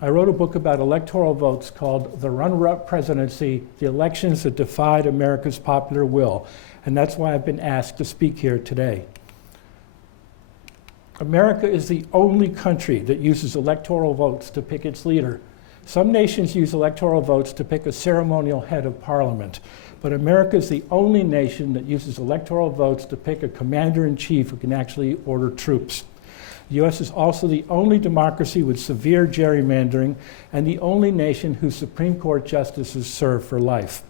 I wrote a book about electoral votes called The Runner-Up Presidency, The Elections That Defied America's Popular Will, and that's why I've been asked to speak here today. America is the only country that uses electoral votes to pick its leader. Some nations use electoral votes to pick a ceremonial head of parliament, but America is the only nation that uses electoral votes to pick a commander-in-chief who can actually order troops. The U.S. is also the only democracy with severe gerrymandering and the only nation whose Supreme Court justices serve for life.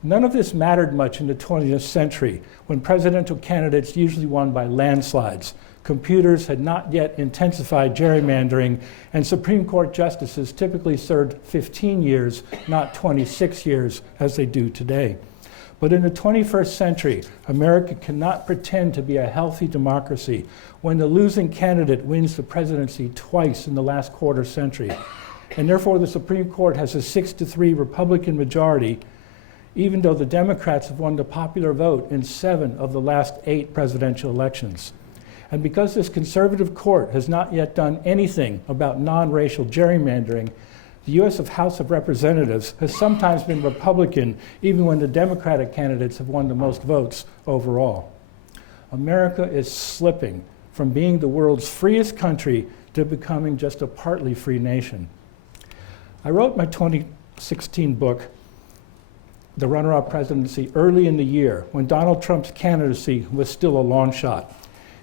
None of this mattered much in the 20th century, when presidential candidates usually won by landslides. Computers had not yet intensified gerrymandering, and Supreme Court justices typically served 15 years, not 26 years, as they do today. But in the 21st century, America cannot pretend to be a healthy democracy when the losing candidate wins the presidency twice in the last quarter century. And therefore, the Supreme Court has a 6-3 Republican majority, even though the Democrats have won the popular vote in 7 of the last 8 presidential elections. And because this conservative court has not yet done anything about non-racial gerrymandering, the U.S. House of Representatives has sometimes been Republican, even when the Democratic candidates have won the most votes overall. America is slipping from being the world's freest country to becoming just a partly free nation. I wrote my 2016 book, The Runner-Up Presidency, early in the year, when Donald Trump's candidacy was still a long shot.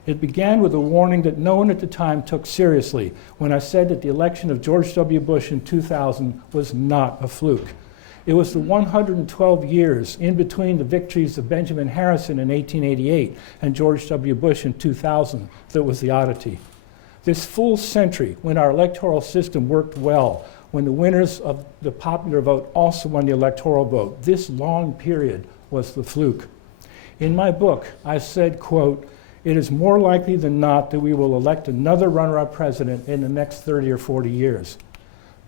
It began with a warning that no one at the time took seriously when I said that the election of George W. Bush in 2000 was not a fluke. It was the 112 years in between the victories of Benjamin Harrison in 1888 and George W. Bush in 2000 that was the oddity. This full century, when our electoral system worked well, when the winners of the popular vote also won the electoral vote, this long period was the fluke. In my book, I said, quote, "It is more likely than not that we will elect another runner-up president in the next 30 or 40 years.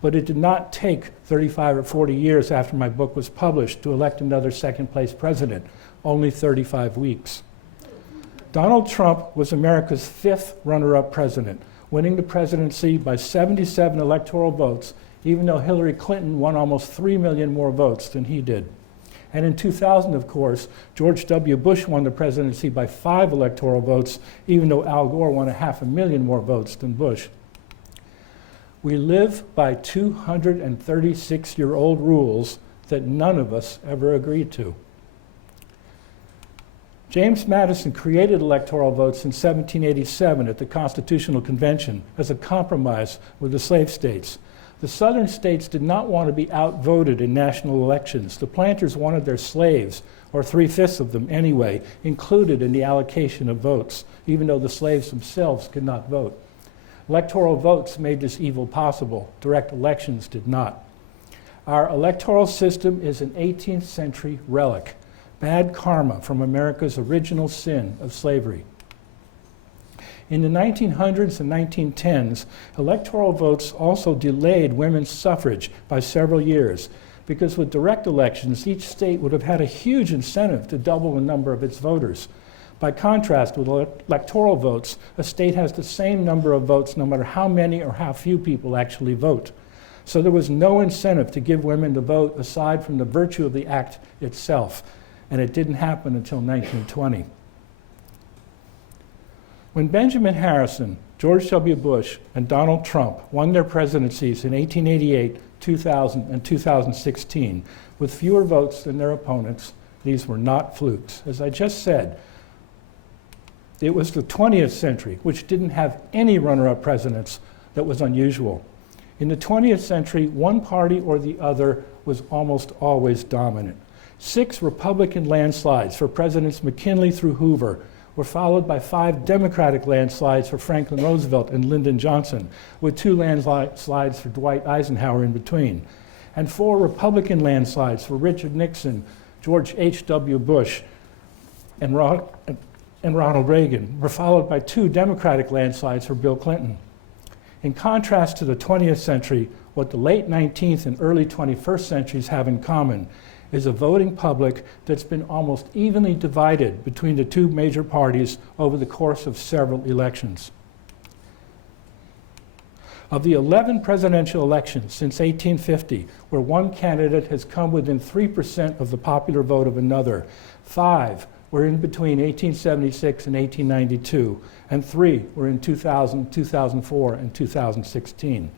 But it did not take 35 or 40 years after my book was published to elect another second-place president, only 35 weeks. Donald Trump was America's 5th runner-up president, winning the presidency by 77 electoral votes, even though Hillary Clinton won almost 3 million more votes than he did. And in 2000, of course, George W. Bush won the presidency by 5 electoral votes, even though Al Gore won 500,000 more votes than Bush. We live by 236-year-old rules that none of us ever agreed to. James Madison created electoral votes in 1787 at the Constitutional Convention as a compromise with the slave states. The southern states did not want to be outvoted in national elections. The planters wanted their slaves, or 3/5 of them anyway, included in the allocation of votes, even though the slaves themselves could not vote. Electoral votes made this evil possible. Direct elections did not. Our electoral system is an 18th century relic, bad karma from America's original sin of slavery. In the 1900s and 1910s, electoral votes also delayed women's suffrage by several years, because with direct elections, each state would have had a huge incentive to double the number of its voters. By contrast, with electoral votes, a state has the same number of votes no matter how many or how few people actually vote. So there was no incentive to give women the vote aside from the virtue of the act itself, and it didn't happen until 1920. When Benjamin Harrison, George W. Bush, and Donald Trump won their presidencies in 1888, 2000, and 2016 with fewer votes than their opponents, these were not flukes. As I just said, it was the 20th century, which didn't have any runner-up presidents, that was unusual. In the 20th century, one party or the other was almost always dominant. 6 Republican landslides for Presidents McKinley through Hoover were followed by 5 Democratic landslides for Franklin Roosevelt and Lyndon Johnson, with 2 landslides for Dwight Eisenhower in between, and 4 Republican landslides for Richard Nixon, George H.W. Bush, and Ronald Reagan, were followed by 2 Democratic landslides for Bill Clinton. In contrast to the 20th century, what the late 19th and early 21st centuries have in common is a voting public that's been almost evenly divided between the 2 major parties over the course of several elections. Of the 11 presidential elections since 1850, where one candidate has come within 3% of the popular vote of another, 5 were in between 1876 and 1892, and 3 were in 2000, 2004, and 2016.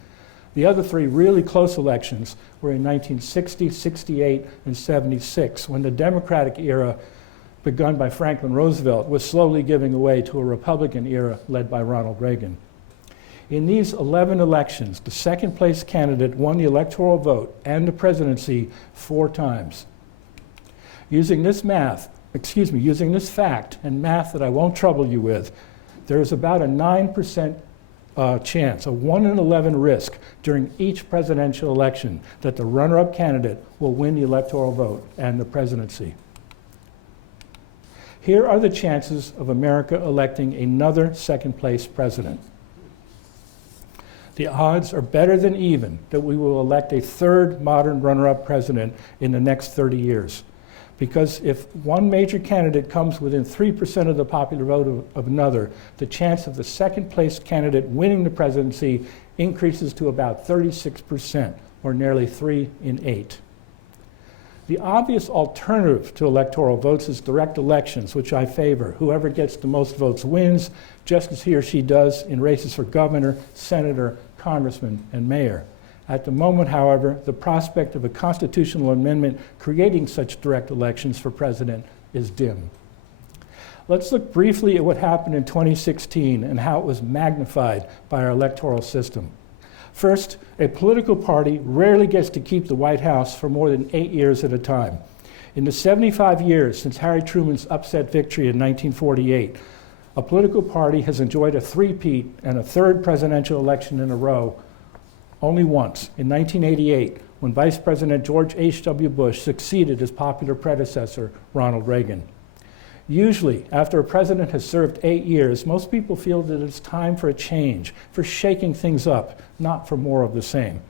The other 3 really close elections were in 1960, 68, and 76, when the Democratic era, begun by Franklin Roosevelt, was slowly giving way to a Republican era led by Ronald Reagan. In these 11 elections, the second-place candidate won the electoral vote and the presidency 4 times. Using this fact and math that I won't trouble you with, there is about a 9% chance, a 1 in 11 risk during each presidential election that the runner-up candidate will win the electoral vote and the presidency. Here are the chances of America electing another second-place president. The odds are better than even that we will elect a third modern runner-up president in the next 30 years. Because if one major candidate comes within 3% of the popular vote of another, the chance of the second-place candidate winning the presidency increases to about 36%, or nearly 3 in 8. The obvious alternative to electoral votes is direct elections, which I favor. Whoever gets the most votes wins, just as he or she does in races for governor, senator, congressman, and mayor. At the moment, however, the prospect of a constitutional amendment creating such direct elections for president is dim. Let's look briefly at what happened in 2016 and how it was magnified by our electoral system. First, a political party rarely gets to keep the White House for more than 8 years at a time. In the 75 years since Harry Truman's upset victory in 1948, a political party has enjoyed a three-peat and a third presidential election in a row only once, in 1988, when Vice President George H.W. Bush succeeded his popular predecessor, Ronald Reagan. Usually, after a president has served 8 years, most people feel that it's time for a change, for shaking things up, not for more of the same.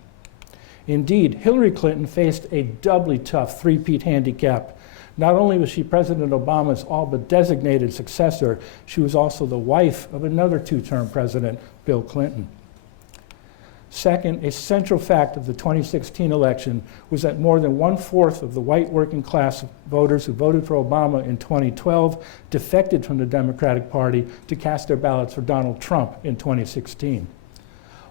Indeed, Hillary Clinton faced a doubly tough three-peat handicap. Not only was she President Obama's all but designated successor, she was also the wife of another 2-term president, Bill Clinton. Second, a central fact of the 2016 election was that more than 1/4 of the white working class voters who voted for Obama in 2012 defected from the Democratic Party to cast their ballots for Donald Trump in 2016.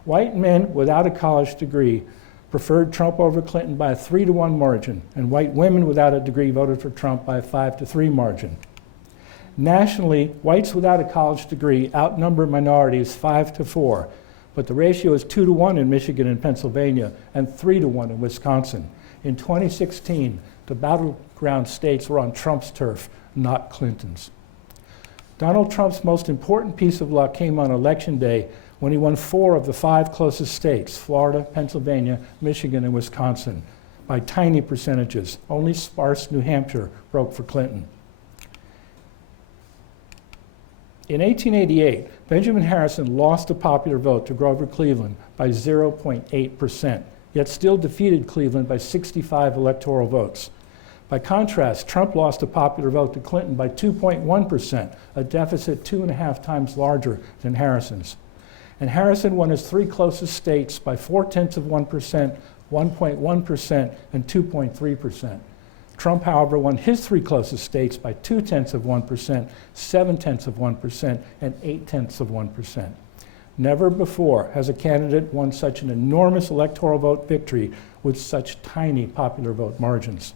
White men without a college degree preferred Trump over Clinton by a 3-to-1 margin, and white women without a degree voted for Trump by a 5-to-3 margin. Nationally, whites without a college degree outnumber minorities 5-to-4, but the ratio is 2-to-1 in Michigan and Pennsylvania and 3-to-1 in Wisconsin. In 2016, the battleground states were on Trump's turf, not Clinton's. Donald Trump's most important piece of luck came on Election Day when he won 4 of the 5 closest states, Florida, Pennsylvania, Michigan, and Wisconsin, by tiny percentages. Only sparse New Hampshire broke for Clinton. In 1888, Benjamin Harrison lost the popular vote to Grover Cleveland by 0.8%, yet still defeated Cleveland by 65 electoral votes. By contrast, Trump lost the popular vote to Clinton by 2.1%, a deficit 2.5 times larger than Harrison's. And Harrison won his 3 closest states by 0.4%, 1.1%, and 2.3%. Trump, however, won his 3 closest states by 0.2%, 0.7%, and 0.8%. Never before has a candidate won such an enormous electoral vote victory with such tiny popular vote margins.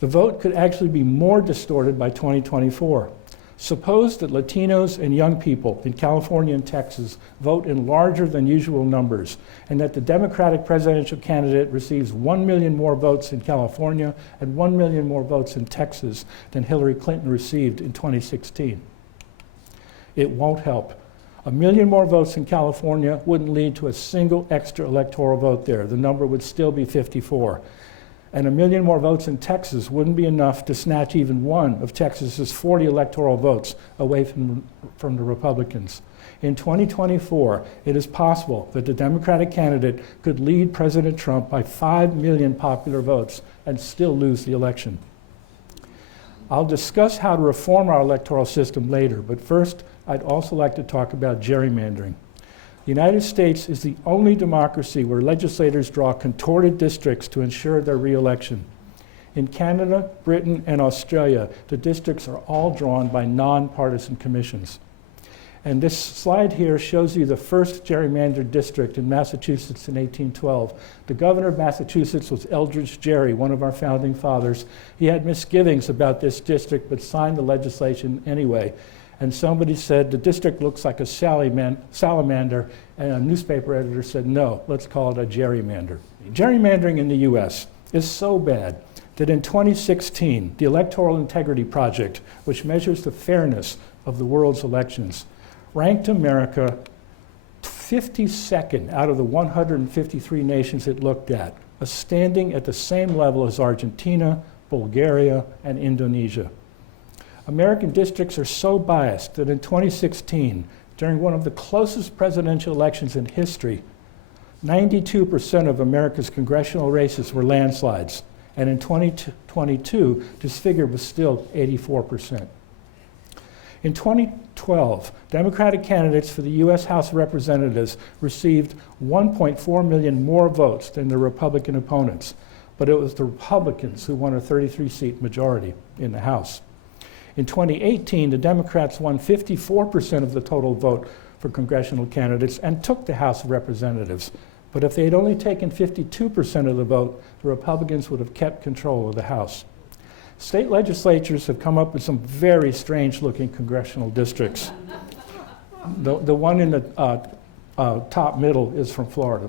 The vote could actually be more distorted by 2024. Suppose that Latinos and young people in California and Texas vote in larger than usual numbers, and that the Democratic presidential candidate receives 1 million more votes in California and 1 million more votes in Texas than Hillary Clinton received in 2016. It won't help. 1 million more votes in California wouldn't lead to a single extra electoral vote there. The number would still be 54. And 1 million more votes in Texas wouldn't be enough to snatch even one of Texas's 40 electoral votes away from the Republicans. In 2024, it is possible that the Democratic candidate could lead President Trump by 5 million popular votes and still lose the election. I'll discuss how to reform our electoral system later, but first, I'd also like to talk about gerrymandering. The United States is the only democracy where legislators draw contorted districts to ensure their re-election. In Canada, Britain, and Australia, the districts are all drawn by nonpartisan commissions. And this slide here shows you the first gerrymandered district in Massachusetts in 1812. The governor of Massachusetts was Eldridge Gerry, one of our founding fathers. He had misgivings about this district, but signed the legislation anyway. And somebody said, the district looks like a salamander, and a newspaper editor said, no, let's call it a gerrymander. Gerrymandering in the US is so bad that in 2016, the Electoral Integrity Project, which measures the fairness of the world's elections, ranked America 52nd out of the 153 nations it looked at, standing at the same level as Argentina, Bulgaria, and Indonesia. American districts are so biased that in 2016, during one of the closest presidential elections in history, 92% of America's congressional races were landslides. And in 2022, this figure was still 84%. In 2012, Democratic candidates for the US House of Representatives received 1.4 million more votes than their Republican opponents, but it was the Republicans who won a 33-seat majority in the House. In 2018, the Democrats won 54% of the total vote for congressional candidates and took the House of Representatives. But if they had only taken 52% of the vote, the Republicans would have kept control of the House. State legislatures have come up with some very strange-looking congressional districts. The one in the top middle is from Florida.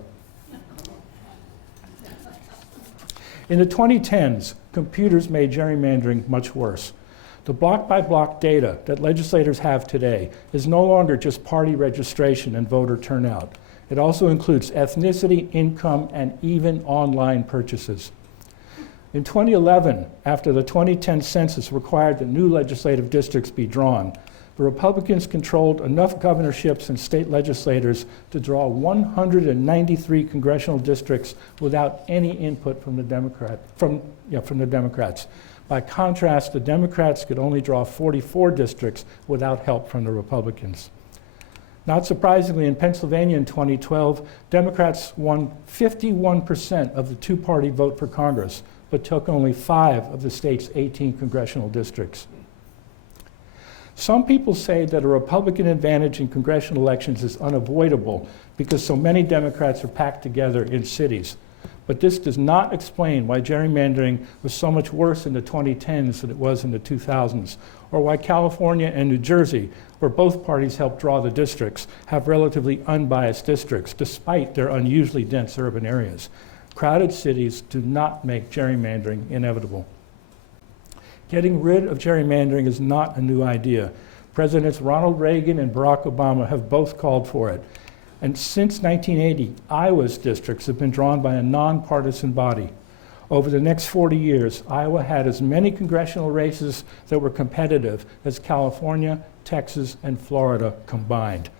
In the 2010s, computers made gerrymandering much worse. The block-by-block data that legislators have today is no longer just party registration and voter turnout. It also includes ethnicity, income, and even online purchases. In 2011, after the 2010 census required that new legislative districts be drawn, the Republicans controlled enough governorships and state legislators to draw 193 congressional districts without any input from the Democrats. By contrast, the Democrats could only draw 44 districts without help from the Republicans. Not surprisingly, in Pennsylvania in 2012, Democrats won 51% of the two-party vote for Congress, but took only 5 of the state's 18 congressional districts. Some people say that a Republican advantage in congressional elections is unavoidable because so many Democrats are packed together in cities. But this does not explain why gerrymandering was so much worse in the 2010s than it was in the 2000s, or why California and New Jersey, where both parties helped draw the districts, have relatively unbiased districts, despite their unusually dense urban areas. Crowded cities do not make gerrymandering inevitable. Getting rid of gerrymandering is not a new idea. Presidents Ronald Reagan and Barack Obama have both called for it. And since 1980, Iowa's districts have been drawn by a nonpartisan body. Over the next 40 years, Iowa had as many congressional races that were competitive as California, Texas, and Florida combined.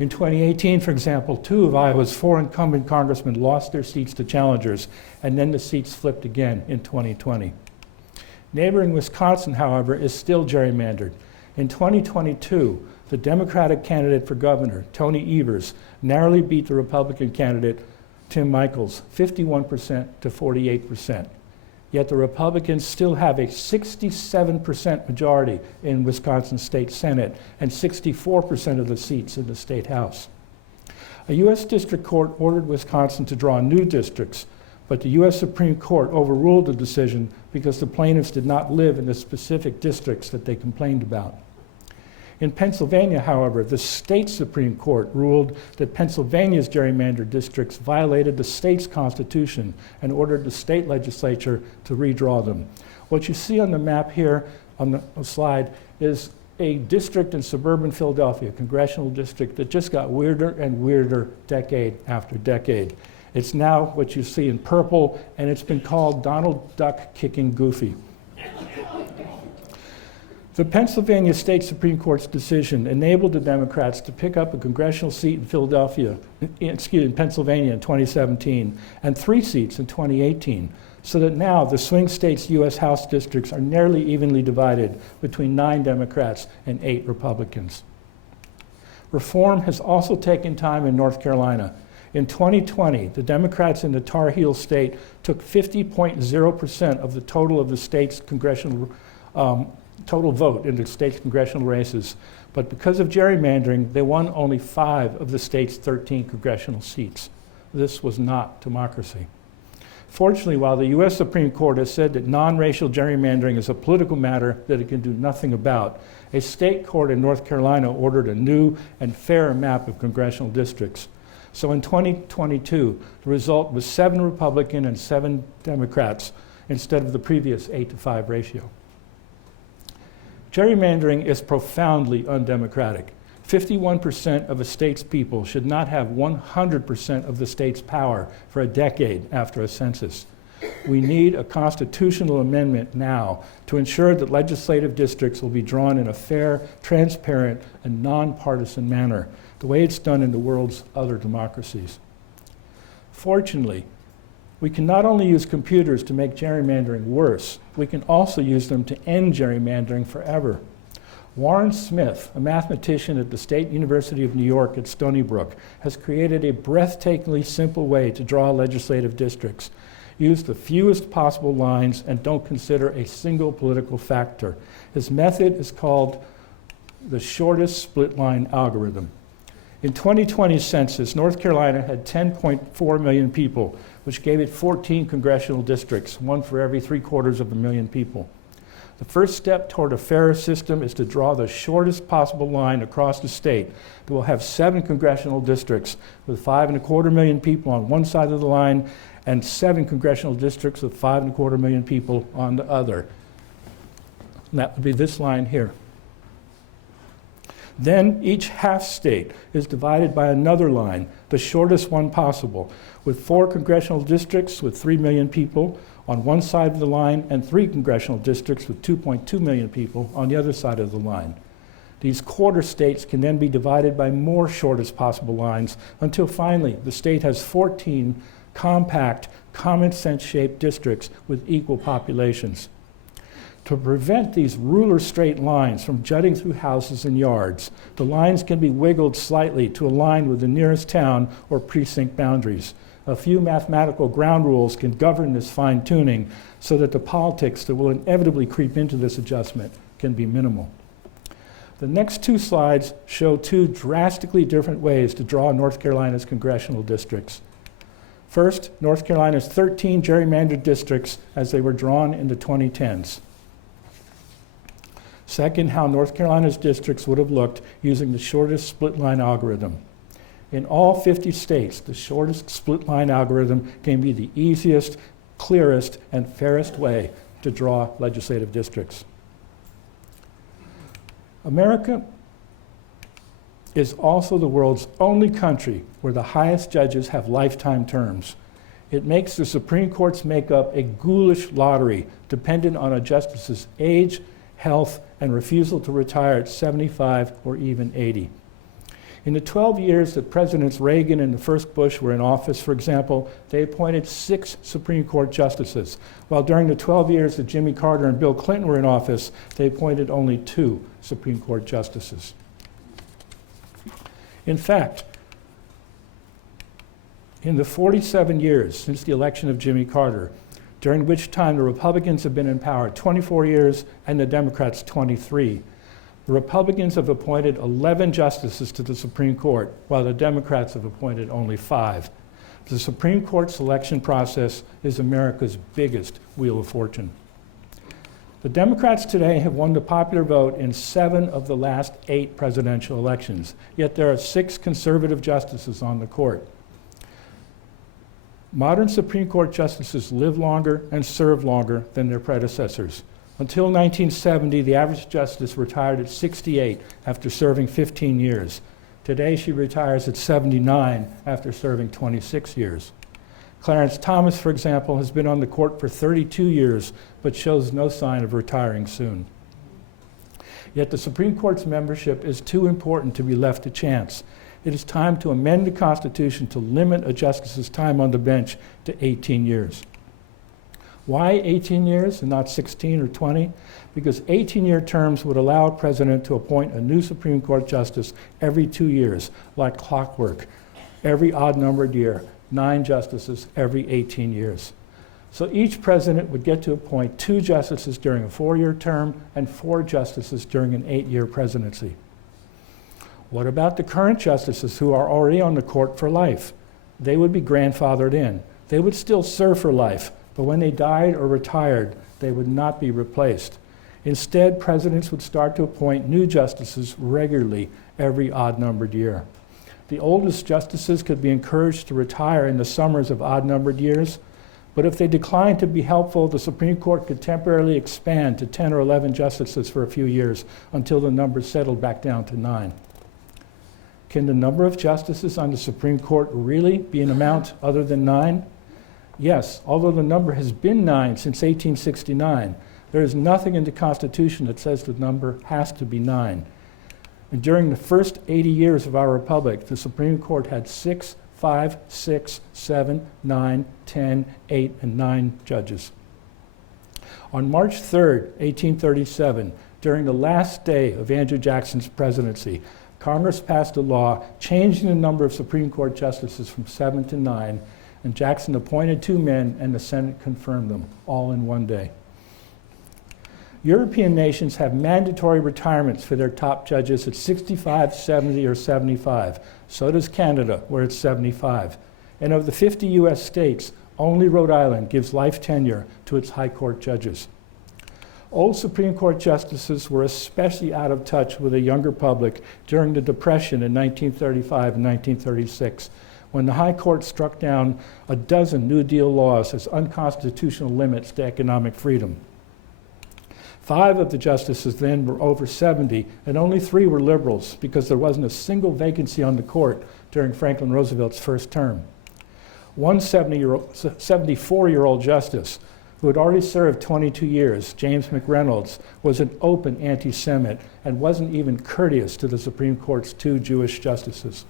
In 2018, for example, 2 of Iowa's 4 incumbent congressmen lost their seats to challengers, and then the seats flipped again in 2020. Neighboring Wisconsin, however, is still gerrymandered. In 2022, the Democratic candidate for governor, Tony Evers, narrowly beat the Republican candidate, Tim Michels, 51% to 48%. Yet the Republicans still have a 67% majority in Wisconsin State Senate and 64% of the seats in the State House. A U.S. District Court ordered Wisconsin to draw new districts, but the U.S. Supreme Court overruled the decision because the plaintiffs did not live in the specific districts that they complained about. In Pennsylvania, however, the state Supreme Court ruled that Pennsylvania's gerrymandered districts violated the state's constitution and ordered the state legislature to redraw them. What you see on the map here on the slide is a district in suburban Philadelphia, a congressional district that just got weirder and weirder decade after decade. It's now what you see in purple, and it's been called Donald Duck Kicking Goofy. The Pennsylvania State Supreme Court's decision enabled the Democrats to pick up a congressional seat in Pennsylvania in 2017 and 3 seats in 2018, so that now the swing states' U.S. House districts are nearly evenly divided between 9 Democrats and 8 Republicans. Reform has also taken time in North Carolina. In 2020, the Democrats in the Tar Heel state took 50.0% of the total of the state's congressional total vote in the state's congressional races. But because of gerrymandering, they won only 5 of the state's 13 congressional seats. This was not democracy. Fortunately, while the U.S. Supreme Court has said that non-racial gerrymandering is a political matter that it can do nothing about, a state court in North Carolina ordered a new and fairer map of congressional districts. So in 2022, the result was 7 Republican and 7 Democrats instead of the previous 8-to-5 ratio. Gerrymandering is profoundly undemocratic. 51% of a state's people should not have 100% of the state's power for a decade after a census. We need a constitutional amendment now to ensure that legislative districts will be drawn in a fair, transparent, and nonpartisan manner, the way it's done in the world's other democracies. Fortunately, we can not only use computers to make gerrymandering worse, we can also use them to end gerrymandering forever. Warren Smith, a mathematician at the State University of New York at Stony Brook, has created a breathtakingly simple way to draw legislative districts. Use the fewest possible lines and don't consider a single political factor. His method is called the shortest split line algorithm. In 2020's census, North Carolina had 10.4 million people, which gave it 14 congressional districts, one for every 750,000 people. The first step toward a fairer system is to draw the shortest possible line across the state that will have 7 congressional districts with 5.25 million people on one side of the line and 7 congressional districts with 5.25 million people on the other. And that would be this line here. Then each half state is divided by another line, the shortest one possible, with 4 congressional districts with 3 million people on one side of the line and 3 congressional districts with 2.2 million people on the other side of the line. These quarter states can then be divided by more shortest possible lines until finally the state has 14 compact, common sense shaped districts with equal populations. To prevent these ruler straight lines from jutting through houses and yards, the lines can be wiggled slightly to align with the nearest town or precinct boundaries. A few mathematical ground rules can govern this fine-tuning so that the politics that will inevitably creep into this adjustment can be minimal. The next 2 slides show 2 drastically different ways to draw North Carolina's congressional districts. First, North Carolina's 13 gerrymandered districts as they were drawn in the 2010s. Second, how North Carolina's districts would have looked using the shortest split line algorithm. In all 50 states, the shortest split line algorithm can be the easiest, clearest, and fairest way to draw legislative districts. America is also the world's only country where the highest judges have lifetime terms. It makes the Supreme Court's makeup a ghoulish lottery dependent on a justice's age, health, and refusal to retire at 75 or even 80. In the 12 years that Presidents Reagan and the first Bush were in office, for example, they appointed 6 Supreme Court justices, while during the 12 years that Jimmy Carter and Bill Clinton were in office, they appointed only 2 Supreme Court justices. In fact, in the 47 years since the election of Jimmy Carter, during which time the Republicans have been in power 24 years and the Democrats 23, the Republicans have appointed 11 justices to the Supreme Court, while the Democrats have appointed only 5. The Supreme Court selection process is America's biggest wheel of fortune. The Democrats today have won the popular vote in 7 of the last 8 presidential elections, yet there are 6 conservative justices on the court. Modern Supreme Court justices live longer and serve longer than their predecessors. Until 1970, the average justice retired at 68 after serving 15 years. Today, she retires at 79 after serving 26 years. Clarence Thomas, for example, has been on the court for 32 years, but shows no sign of retiring soon. Yet the Supreme Court's membership is too important to be left to chance. It is time to amend the Constitution to limit a justice's time on the bench to 18 years. Why 18 years and not 16 or 20? Because 18-year terms would allow a president to appoint a new Supreme Court justice every 2 years, like clockwork, every odd-numbered year, 9 justices every 18 years. So each president would get to appoint 2 justices during a 4-year term and 4 justices during an 8-year presidency. What about the current justices who are already on the court for life? They would be grandfathered in. They would still serve for life, but when they died or retired, they would not be replaced. Instead, presidents would start to appoint new justices regularly every odd-numbered year. The oldest justices could be encouraged to retire in the summers of odd-numbered years, but if they declined to be helpful, the Supreme Court could temporarily expand to 10 or 11 justices for a few years until the number settled back down to 9. Can the number of justices on the Supreme Court really be an amount other than 9? Yes, although the number has been 9 since 1869, there is nothing in the Constitution that says the number has to be 9. And during the first 80 years of our republic, the Supreme Court had 6, 5, 6, 7, 9, 10, 8, and 9 judges. On March 3rd, 1837, during the last day of Andrew Jackson's presidency, Congress passed a law changing the number of Supreme Court justices from 7 to 9, and Jackson appointed 2 men, and the Senate confirmed them, all in one day. European nations have mandatory retirements for their top judges at 65, 70, or 75. So does Canada, where it's 75. And of the 50 US states, only Rhode Island gives life tenure to its high court judges. Old Supreme Court justices were especially out of touch with a younger public during the Depression in 1935 and 1936, when the High Court struck down a dozen New Deal laws as unconstitutional limits to economic freedom. 5 of the justices then were over 70, and only 3 were liberals because there wasn't a single vacancy on the court during Franklin Roosevelt's first term. One 74-year-old justice who had already served 22 years, James McReynolds, was an open anti-Semite and wasn't even courteous to the Supreme Court's 2 Jewish justices.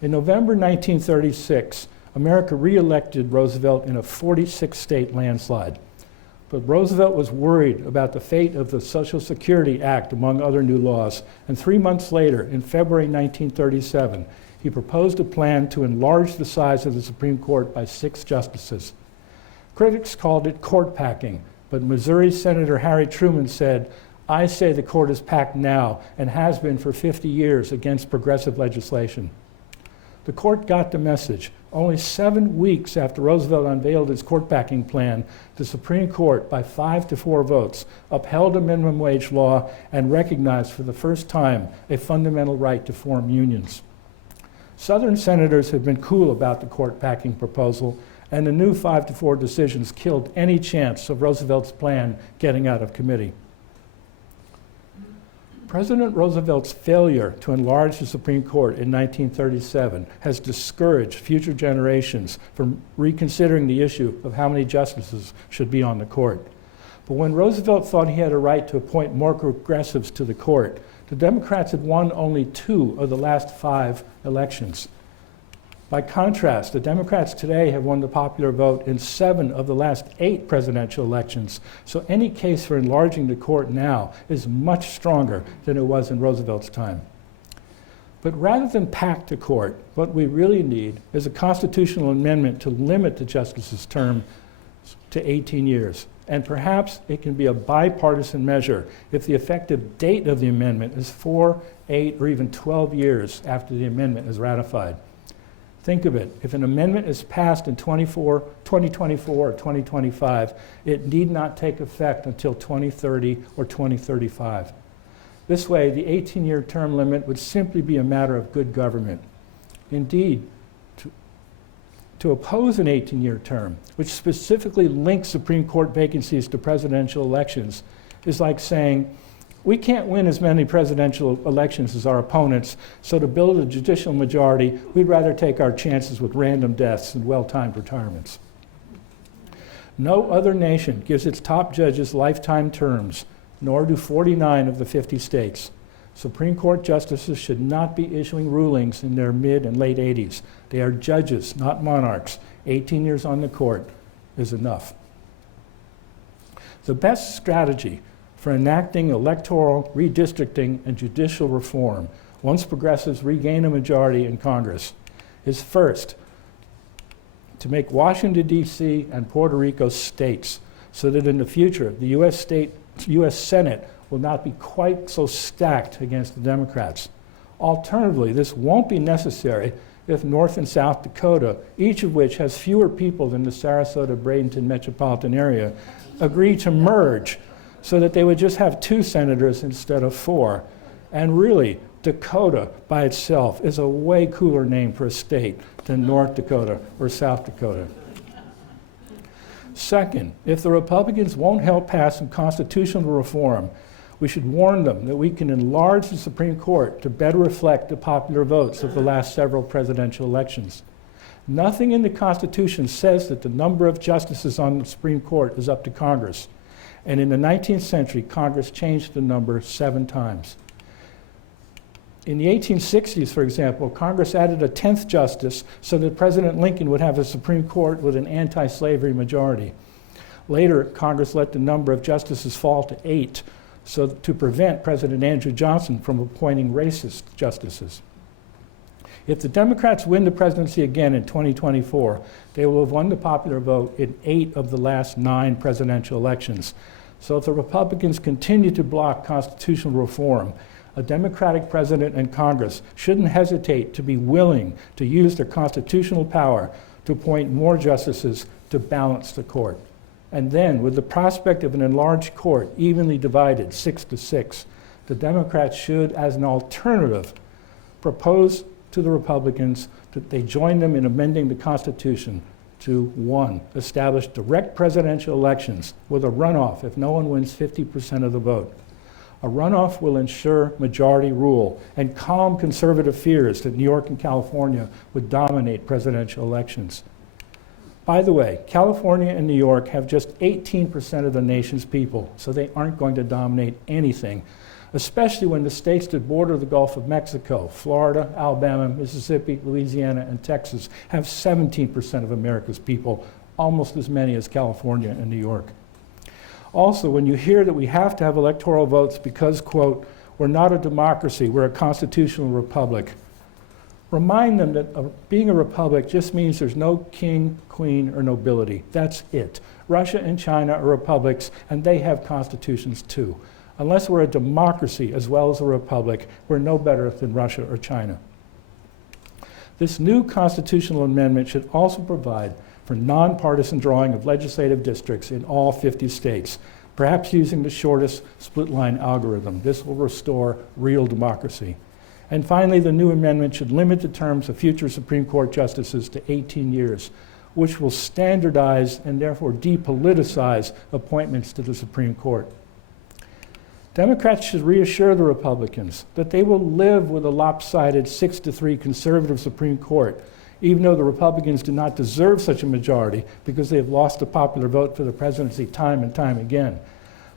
In November 1936, America re-elected Roosevelt in a 46-state landslide. But Roosevelt was worried about the fate of the Social Security Act, among other new laws, and 3 months later, in February 1937, he proposed a plan to enlarge the size of the Supreme Court by 6 justices. Critics called it court packing, but Missouri Senator Harry Truman said, "I say the court is packed now and has been for 50 years against progressive legislation." The court got the message. Only 7 weeks after Roosevelt unveiled his court-packing plan, the Supreme Court, by 5 to 4 votes, upheld a minimum wage law and recognized for the first time a fundamental right to form unions. Southern senators have been cool about the court-packing proposal, and the new 5 to 4 decisions killed any chance of Roosevelt's plan getting out of committee. President Roosevelt's failure to enlarge the Supreme Court in 1937 has discouraged future generations from reconsidering the issue of how many justices should be on the court. But when Roosevelt thought he had a right to appoint more progressives to the court, the Democrats had won only 2 of the last 5 elections. By contrast, the Democrats today have won the popular vote in 7 of the last 8 presidential elections, so any case for enlarging the court now is much stronger than it was in Roosevelt's time. But rather than pack the court, what we really need is a constitutional amendment to limit the justice's term to 18 years. And perhaps it can be a bipartisan measure if the effective date of the amendment is 4, 8, or even 12 years after the amendment is ratified. Think of it. If an amendment is passed in 2024 or 2025, it need not take effect until 2030 or 2035. This way, the 18-year term limit would simply be a matter of good government. Indeed, to oppose an 18-year term, which specifically links Supreme Court vacancies to presidential elections, is like saying, we can't win as many presidential elections as our opponents, so to build a judicial majority, we'd rather take our chances with random deaths and well-timed retirements. No other nation gives its top judges lifetime terms, nor do 49 of the 50 states. Supreme Court justices should not be issuing rulings in their mid and late 80s. They are judges, not monarchs. 18 years on the court is enough. The best strategy for enacting electoral redistricting and judicial reform, once progressives regain a majority in Congress, is first, to make Washington, D.C. and Puerto Rico states, so that in the future, the U.S. Senate will not be quite so stacked against the Democrats. Alternatively, this won't be necessary if North and South Dakota, each of which has fewer people than the Sarasota-Bradenton metropolitan area, agree to merge so that they would just have 2 senators instead of 4. And really, Dakota by itself is a way cooler name for a state than North Dakota or South Dakota. Second, if the Republicans won't help pass some constitutional reform, we should warn them that we can enlarge the Supreme Court to better reflect the popular votes of the last several presidential elections. Nothing in the Constitution says that the number of justices on the Supreme Court is up to Congress. And in the 19th century, Congress changed the number 7 times. In the 1860s, for example, Congress added a 10th justice so that President Lincoln would have a Supreme Court with an anti-slavery majority. Later, Congress let the number of justices fall to 8 to prevent President Andrew Johnson from appointing racist justices. If the Democrats win the presidency again in 2024, they will have won the popular vote in 8 of the last 9 presidential elections. So if the Republicans continue to block constitutional reform, a Democratic president and Congress shouldn't hesitate to be willing to use their constitutional power to appoint more justices to balance the court. And then, with the prospect of an enlarged court evenly divided 6-6, the Democrats should, as an alternative, propose to the Republicans that they join them in amending the Constitution to 1, establish direct presidential elections with a runoff if no one wins 50% of the vote. A runoff will ensure majority rule and calm conservative fears that New York and California would dominate presidential elections. By the way, California and New York have just 18% of the nation's people, so they aren't going to dominate anything, especially when the states that border the Gulf of Mexico, Florida, Alabama, Mississippi, Louisiana, and Texas, have 17% of America's people, almost as many as California and New York. Also, when you hear that we have to have electoral votes because, quote, we're not a democracy, we're a constitutional republic, remind them that being a republic just means there's no king, queen, or nobility. That's it. Russia and China are republics, and they have constitutions too. Unless we're a democracy as well as a republic, we're no better than Russia or China. This new constitutional amendment should also provide for nonpartisan drawing of legislative districts in all 50 states, perhaps using the shortest split-line algorithm. This will restore real democracy. And finally, the new amendment should limit the terms of future Supreme Court justices to 18 years, which will standardize and therefore depoliticize appointments to the Supreme Court. Democrats should reassure the Republicans that they will live with a lopsided 6-3 conservative Supreme Court, even though the Republicans do not deserve such a majority because they have lost the popular vote for the presidency time and time again.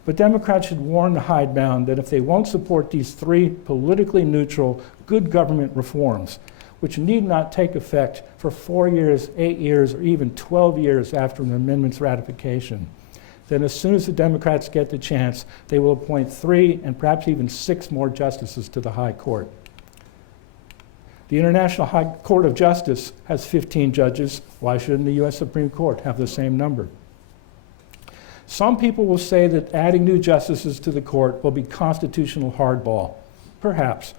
But Democrats should warn the hidebound that if they won't support these 3 politically neutral, good government reforms, which need not take effect for 4 years, 8 years, or even 12 years after an amendment's ratification, then as soon as the Democrats get the chance, they will appoint 3 and perhaps even 6 more justices to the High Court. The International High Court of Justice has 15 judges. Why shouldn't the U.S. Supreme Court have the same number? Some people will say that adding new justices to the court will be constitutional hardball. Perhaps.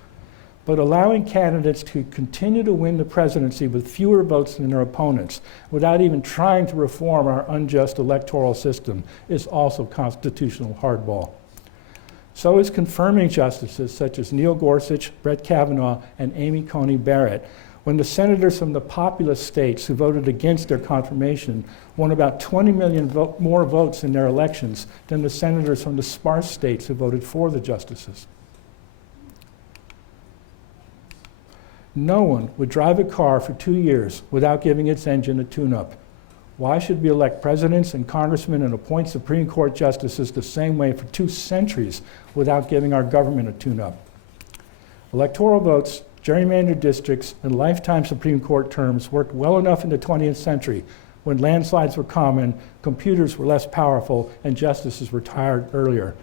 But allowing candidates to continue to win the presidency with fewer votes than their opponents without even trying to reform our unjust electoral system is also constitutional hardball. So is confirming justices such as Neil Gorsuch, Brett Kavanaugh, and Amy Coney Barrett, when the senators from the populist states who voted against their confirmation won about 20 million more votes in their elections than the senators from the sparse states who voted for the justices. No one would drive a car for 2 years without giving its engine a tune-up. Why should we elect presidents and congressmen and appoint Supreme Court justices the same way for 2 centuries without giving our government a tune-up? Electoral votes, gerrymandered districts, and lifetime Supreme Court terms worked well enough in the 20th century, when landslides were common, computers were less powerful, and justices retired earlier.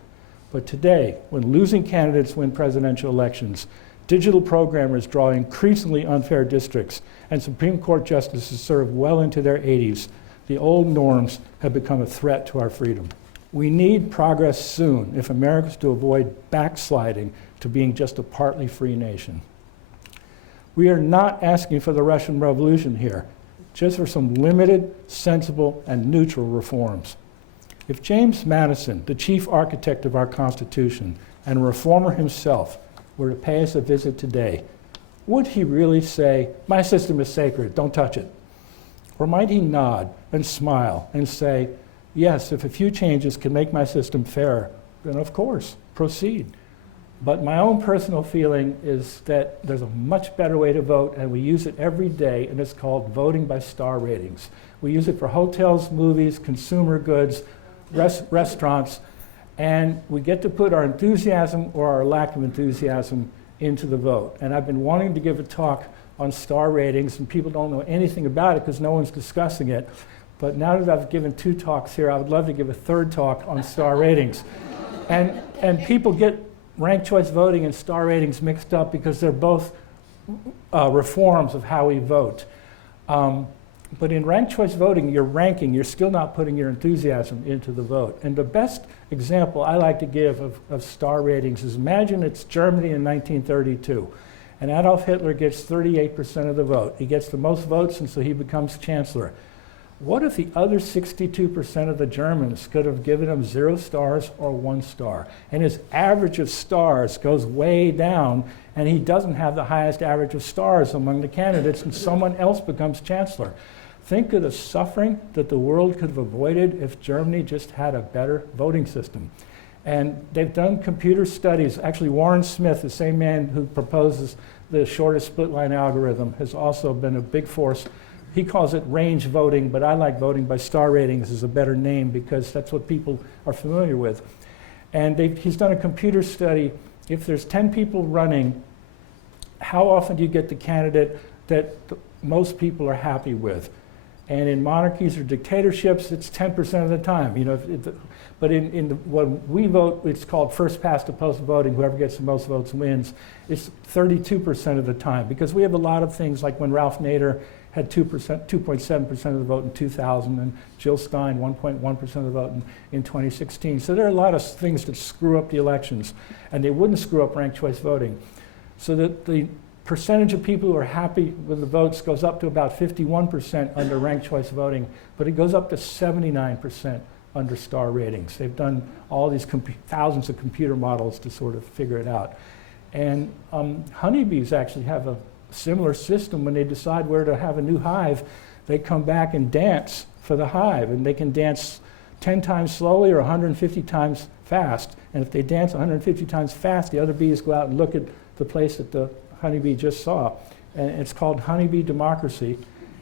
But today, when losing candidates win presidential elections, digital programmers draw increasingly unfair districts, and Supreme Court justices serve well into their 80s, the old norms have become a threat to our freedom. We need progress soon if America is to avoid backsliding to being just a partly free nation. We are not asking for the Russian Revolution here, just for some limited, sensible, and neutral reforms. If James Madison, the chief architect of our Constitution and a reformer himself, were to pay us a visit today, would he really say, "My system is sacred, don't touch it"? Or might he nod and smile and say, "Yes, if a few changes can make my system fairer, then of course, proceed"? But my own personal feeling is that there's a much better way to vote, and we use it every day, and it's called voting by star ratings. We use it for hotels, movies, consumer goods, restaurants, and we get to put our enthusiasm or our lack of enthusiasm into the vote. And I've been wanting to give a talk on star ratings, and people don't know anything about it because no one's discussing it. But now that I've given 2 talks here, I would love to give a 3rd talk on star ratings. And people get ranked choice voting and star ratings mixed up because they're both reforms of how we vote. But in ranked choice voting, you're ranking, you're still not putting your enthusiasm into the vote. And the best example I like to give of star ratings is, imagine it's Germany in 1932, and Adolf Hitler gets 38% of the vote. He gets the most votes, and so he becomes chancellor. What if the other 62% of the Germans could have given him 0 stars or 1 star? And his average of stars goes way down, and he doesn't have the highest average of stars among the candidates, and someone else becomes chancellor. Think of the suffering that the world could have avoided if Germany just had a better voting system. And they've done computer studies. Actually, Warren Smith, the same man who proposes the shortest split line algorithm, has also been a big force. He calls it range voting, but I like voting by star ratings as a better name because that's what people are familiar with. And he's done a computer study. If there's 10 people running, how often do you get the candidate that most people are happy with? And in monarchies or dictatorships, it's 10% of the time. You know, but when we vote, it's called first past the post voting. Whoever gets the most votes wins. It's 32% of the time because we have a lot of things like when Ralph Nader had 2.7% of the vote in 2000, and Jill Stein 1.1% of the vote in 2016. So there are a lot of things that screw up the elections, and they wouldn't screw up ranked choice voting. So that the percentage of people who are happy with the votes goes up to about 51% under ranked choice voting, but it goes up to 79% under star ratings. They've done all these thousands of computer models to sort of figure it out. And honeybees actually have a similar system. When they decide where to have a new hive, they come back and dance for the hive, and they can dance 10 times slowly or 150 times fast. And if they dance 150 times fast, the other bees go out and look at the place that the honeybee just saw. And it's called honeybee democracy.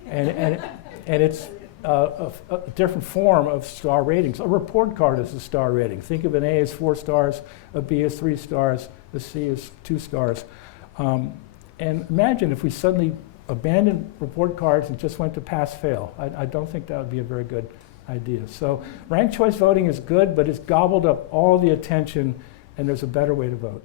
And it's a different form of star ratings. A report card is a star rating. Think of an A as 4 stars, a B as 3 stars, a C as 2 stars. And imagine if we suddenly abandoned report cards and just went to pass-fail. I don't think that would be a very good idea. So ranked choice voting is good, but it's gobbled up all the attention, and there's a better way to vote.